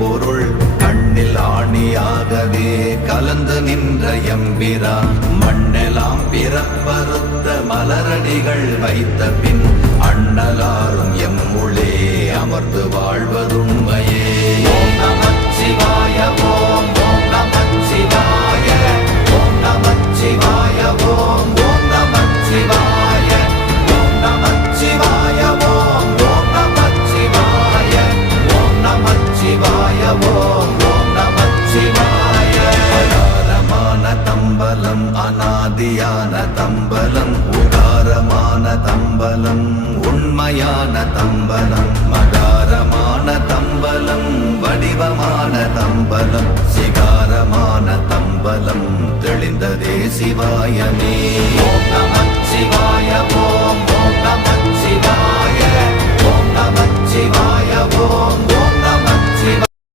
பொருள் கண்ணில் ஆணியாகவே கலந்து நின்ற எம்பிரா. மண்ணெலாம் பிறப்பறுத்த மலரடிகள் வைத்த பின் அண்ணலாரும் எம்முளே அமர்ந்து வாழ்வதுண்மையே நமச்சிவாய ஓம் ஓம் நமச்சிவாய அகாரமான தம்பலம் அநாதியான தம்பலம் உகாரமான தம்பலம் உண்மையான தம்பலம் மகாரமான தம்பலம் வடிவமான தம்பலம் சிகாரமான தம்பலம் தெளிந்ததே சிவாயமே. ஓம்